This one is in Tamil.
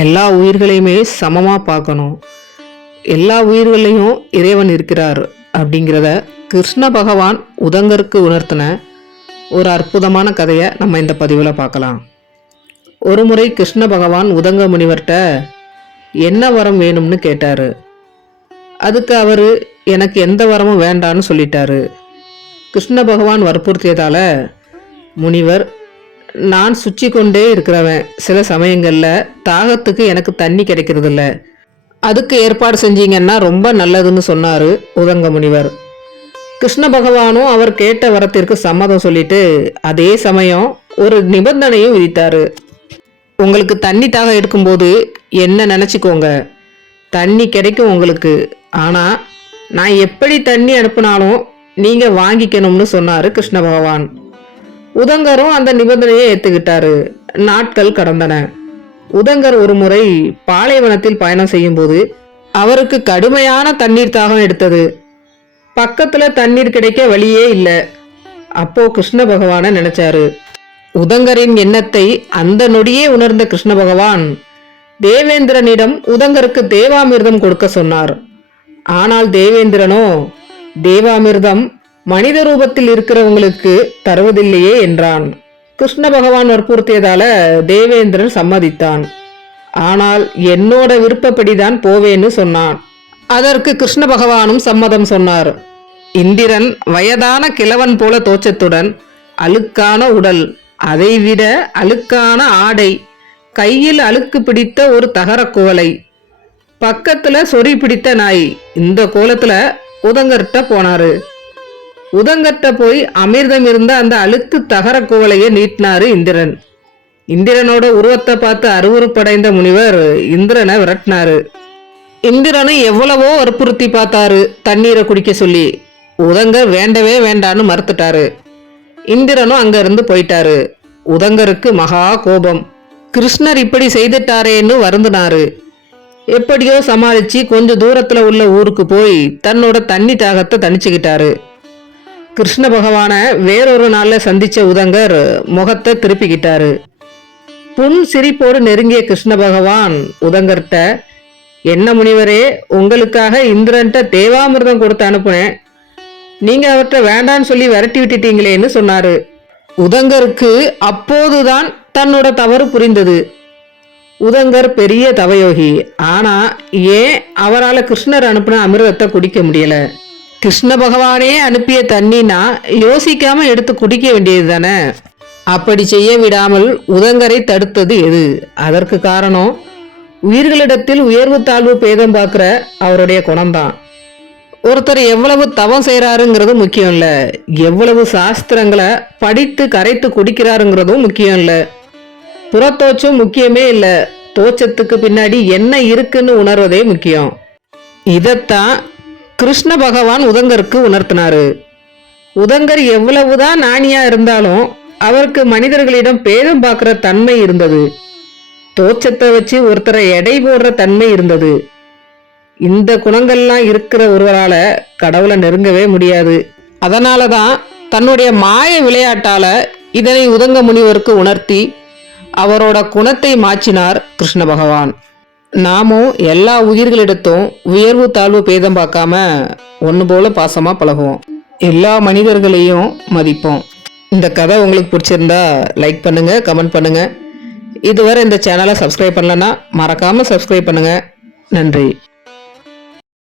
எல்லா உயிர்களையுமே சமமாக பார்க்கணும். எல்லா உயிர்களையும் இறைவன் இருக்கிறார் அப்படிங்கிறத கிருஷ்ண பகவான் உதங்கருக்கு உணர்த்தின ஒரு அற்புதமான கதையை நம்ம இந்த பதிவில் பார்க்கலாம். ஒரு முறை கிருஷ்ண பகவான் உதங்க முனிவர்கிட்ட என்ன வரம் வேணும்னு கேட்டார். அதுக்கு அவர் எனக்கு எந்த வரமும் வேண்டான்னு சொல்லிட்டாரு. கிருஷ்ண பகவான் வற்புறுத்தியதால் முனிவர் நான் சுற்றி கொண்டே இருக்கிறவன் சில சமயங்களில் தாகத்துக்கு எனக்கு தண்ணி கிடைக்கிறதில்ல. அதுக்கு ஏற்பாடு செஞ்சீங்கன்னா ரொம்ப நல்லதுன்னு சொன்னார் உதங்க முனிவர் கிருஷ்ண பகவானும் அவர் கேட்ட வரத்திற்கு சம்மதம் சொல்லிட்டு அதே சமயம் ஒரு நிபந்தனையும் விதித்தார். உங்களுக்கு தண்ணி தாகம் எடுக்கும்போது என்ன நினச்சிக்கோங்க. தண்ணி கிடைக்கும் உங்களுக்கு. ஆனால் நான் எப்படி தண்ணி அனுப்புனாலும் நீங்கள் வாங்கிக்கணும்னு சொன்னார் கிருஷ்ண பகவான். உதங்கரும் அந்த நிபந்தனையை ஏற்றுக்கிட்டாரு நாட்கள் கடந்தன. உதங்கர் ஒரு முறை பாலைவனத்தில் பயணம் செய்யும்போது அவருக்கு கடுமையான தண்ணீர் தாகம் எடுத்தது. பக்கத்துல தண்ணீர் கிடைக்க வழியே இல்லை. அப்போ கிருஷ்ண பகவானை நினைச்சாரு. உதங்கரின் எண்ணத்தை அந்த நொடியே உணர்ந்த கிருஷ்ண பகவான் தேவேந்திரனிடம் உதங்கருக்கு தேவாமிர்தம் கொடுக்க சொன்னார். ஆனால் தேவேந்திரனோ தேவாமிர்தம் மனித ரூபத்தில் இருக்கிறவங்களுக்கு தருவதில்லையே என்றான். கிருஷ்ண பகவான் வற்புறுத்தியதால தேவேந்திரன் சம்மதித்தான். ஆனால் என்னோட விருப்பப்படிதான் போவேன்னு சொன்னான். அதற்கு கிருஷ்ண பகவானும் சம்மதம் சொன்னார். இந்திரன் வயதான கிழவன் போல தோற்றத்துடன் அழுக்கான உடல் அதைவிட அழுக்கான ஆடை கையில் அழுக்கு பிடித்த ஒரு தகர குவலை பக்கத்துல சொறி பிடித்த நாய் இந்த கோலத்துல உதங்கர்ட்ட போனாரு. உதங்கட்ட போய் அமிர்தம் இருந்த அந்த அழுக்கு தகர குவளையை நீட்டினாரு இந்திரன். இந்திரனோட உருவத்தை பார்த்து அருவுருப்படைந்த முனிவர் இந்திரனை விரட்டினாரு. இந்திரனை எவ்வளவோ வற்புறுத்தி பார்த்தாரு தண்ணீரை குடிக்க சொல்லி. உதங்க வேண்டவே வேண்டான்னு மறுத்துட்டாரு. இந்திரனும் அங்க இருந்து போயிட்டாரு. உதங்கருக்கு மகா கோபம். கிருஷ்ணர் இப்படி செய்துட்டாரேன்னு வருந்தினாரு. எப்படியோ சமாளிச்சு கொஞ்ச தூரத்துல உள்ள ஊருக்கு போய் தன்னோட தண்ணி தாகத்தை தணிச்சுக்கிட்டாரு. கிருஷ்ண பகவானை வேறொரு நாளில் சந்தித்த உதங்கர் முகத்தை திருப்பிக்கிட்டாரு. புன் சிரிப்போடு நெருங்கிய கிருஷ்ண பகவான் உதங்கர்ட்ட என்ன முனிவரே உங்களுக்காக இந்திரன்ட்ட தேவாமிர்தம் கொடுத்து அனுப்புனேன். நீங்கள் அவற்றை வேண்டான்னு சொல்லி விரட்டி விட்டுட்டீங்களேன்னு சொன்னார். உதங்கருக்கு அப்போதுதான் தன்னோட தவறு புரிந்தது. உதங்கர் பெரிய தவயோகி. ஆனால் ஏன் அவரால் கிருஷ்ணர் அனுப்பின அமிர்தத்தை குடிக்க முடியலை? கிருஷ்ண பகவானே அனுப்பிய தண்ணினா யோசிக்காம எடுத்து குடிக்க வேண்டியது தானே? அப்படி செய்ய விடாமல் உதங்கரை தடுத்தது எது? அதற்கு காரணம் உயிர்களிடத்தில் உயர்வு தாழ்வு பேதம் பார்க்குற அவருடைய குணம்தான். ஒருத்தர் எவ்வளவு தவம் செய்கிறாருங்கிறது முக்கியம் இல்லை. எவ்வளவு சாஸ்திரங்களை படித்து கரைத்து குடிக்கிறாருங்கிறதும் முக்கியம் இல்லை. புறத்தோச்சம் முக்கியமே இல்லை. தோச்சத்துக்கு பின்னாடி என்ன இருக்குன்னு உணர்வதே முக்கியம். இதைத்தான் கிருஷ்ண பகவான் உதங்கருக்கு உணர்த்தினாரு. உதங்கர் எவ்வளவுதான் நாணியா இருந்தாலும் அவருக்கு மனிதர்களிடம் பேதம் பார்க்கிற தன்மை இருந்தது. தோச்சத்தை வச்சு ஒருத்தரை எடை போடுற தன்மை இருந்தது. இந்த குணங்கள்லாம் இருக்கிற ஒருவரால கடவுளை நெருங்கவே முடியாது. அதனால தான் தன்னுடைய மாய விளையாட்டால இதனை உதங்க முனிவருக்கு உணர்த்தி அவரோட குணத்தை மாற்றினார் கிருஷ்ண பகவான். நாமும் எல்லா உயிர்களிடத்தும் உயர்வு தாழ்வு பேதம் பார்க்காம ஒன்று போல பாசமாக பழகுவோம். எல்லா மனிதர்களையும் மதிப்போம். இந்த கதை உங்களுக்கு பிடிச்சிருந்தா லைக் பண்ணுங்கள் கமெண்ட் பண்ணுங்கள் இதுவரை இந்த சேனலை சப்ஸ்கிரைப் பண்ணலன்னா மறக்காமல் சப்ஸ்கிரைப் பண்ணுங்கள் நன்றி.